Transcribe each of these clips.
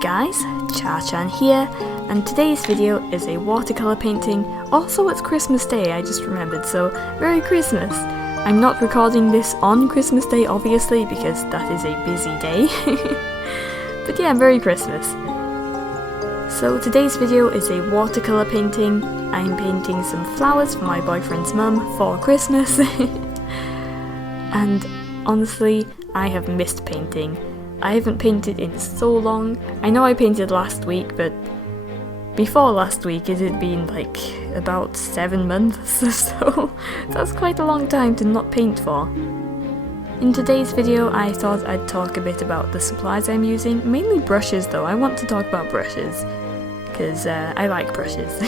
guys, Cha-Chan here, and today's video is a watercolour painting. Also, it's Christmas Day, I just remembered, so Merry Christmas! I'm not recording this on Christmas Day, obviously, because that is a busy day. But yeah, Merry Christmas! So today's video is a watercolour painting. I'm painting some flowers for my boyfriend's mum for Christmas. And honestly, I have missed painting. I haven't painted in so long. I know I painted last week, but before last week it had been like about 7 months or so. That's quite a long time to not paint for. In today's video I thought I'd talk a bit about the supplies I'm using, mainly brushes though. I want to talk about brushes, because I like brushes.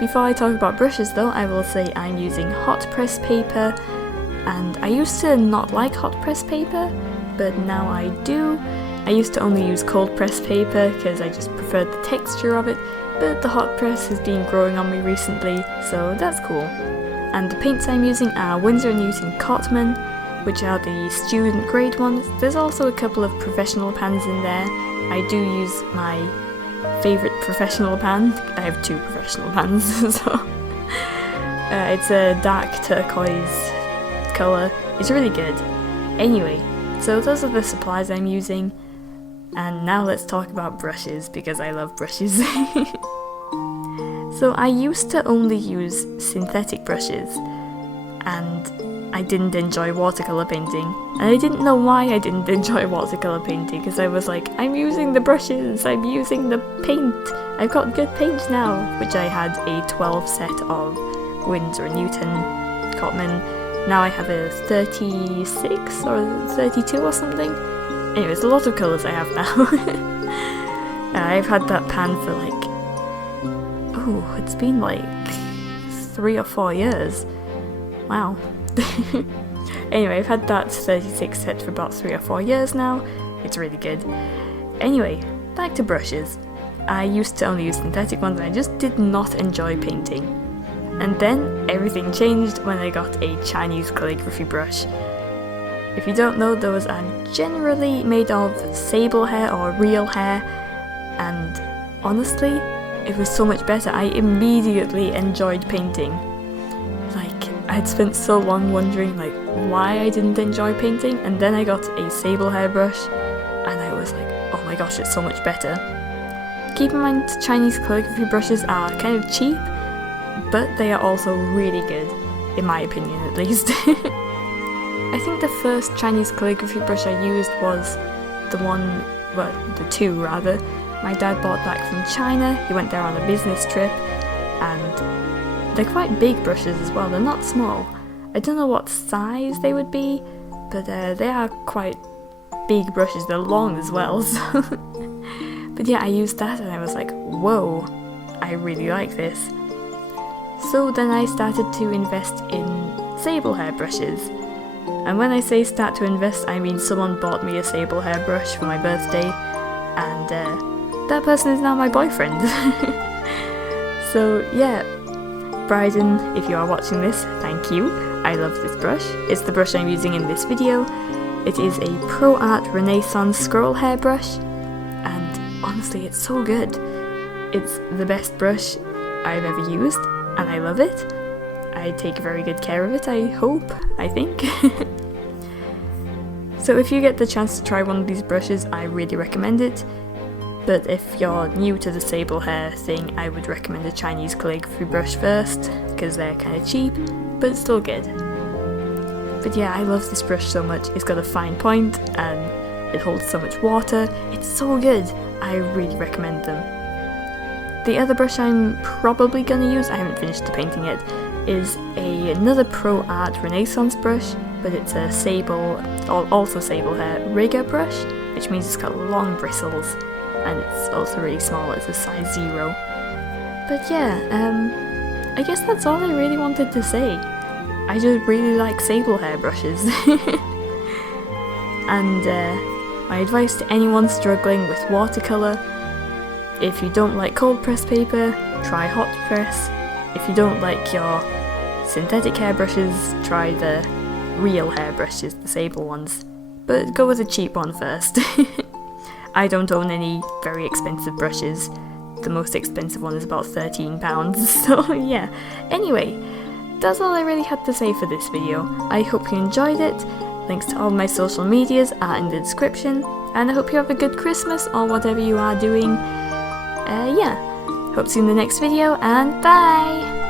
Before I talk about brushes though, I will say I'm using hot press paper, and I used to not like hot press paper, but now I do. I used to only use cold press paper because I just preferred the texture of it, but the hot press has been growing on me recently, so that's cool. And the paints I'm using are Winsor & Newton Cotman, which are the student grade ones. There's also a couple of professional pans in there. I do use my favourite professional pan. I have 2 professional pans, so it's a dark turquoise colour. It's really good. Anyway, so those are the supplies I'm using, and now let's talk about brushes, because I love brushes. So I used to only use synthetic brushes, and I didn't enjoy watercolour painting, and I didn't know why I didn't enjoy watercolour painting, because I was like, I'm using the brushes, I'm using the paint, I've got good paint now, which I had a 12 set of Winsor & Newton Cotman. Now I have a 36 or 32 or something. Anyways, a lot of colours I have now. I've had that pan for like, oh, it's been like 3 or 4 years. Wow. Anyway, I've had that 36 set for about 3 or 4 years now. It's really good. Anyway, back to brushes. I used to only use synthetic ones and I just did not enjoy painting. And then everything changed when I got a Chinese calligraphy brush. If you don't know, those are generally made of sable hair or real hair, and honestly, it was so much better. I immediately enjoyed painting. Like, I had spent so long wondering like why I didn't enjoy painting, and then I got a sable hair brush, and I was like, oh my gosh, it's so much better. Keep in mind, Chinese calligraphy brushes are kind of cheap, but they are also really good, in my opinion at least. I think the first Chinese calligraphy brush I used was the 2 rather. My dad bought back from China. He went there on a business trip, and they're quite big brushes as well, they're not small. I don't know what size they would be, but they are quite big brushes, they're long as well. So. But yeah, I used that and I was like, whoa, I really like this. So then I started to invest in sable hair brushes. And when I say start to invest, I mean someone bought me a sable hair brush for my birthday, and that person is now my boyfriend. So yeah, Bryden, if you are watching this, thank you. I love this brush. It's the brush I'm using in this video. It is a Pro Art Renaissance scroll hair brush, and honestly it's so good. It's the best brush I've ever used, and I love it. I take very good care of it, I think. So if you get the chance to try one of these brushes, I really recommend it. But if you're new to the sable hair thing, I would recommend a Chinese calligraphy brush first, because they're kind of cheap, but it's still good. But yeah, I love this brush so much. It's got a fine point, and it holds so much water. It's so good. I really recommend them. The other brush I'm probably gonna use, I haven't finished the painting yet, is another Pro Art Renaissance brush, but it's a also sable hair rigger brush, which means it's got long bristles, and it's also really small, it's a size 0. But yeah, I guess that's all I really wanted to say. I just really like sable hair brushes. And my advice to anyone struggling with watercolour: if you don't like cold press paper, try hot press. If you don't like your synthetic hairbrushes, try the real hairbrushes, the sable ones. But go with a cheap one first. I don't own any very expensive brushes. The most expensive one is about £13, so yeah. Anyway, that's all I really had to say for this video. I hope you enjoyed it. Links to all my social medias are in the description, and I hope you have a good Christmas or whatever you are doing. Yeah, hope to see you in the next video, and bye!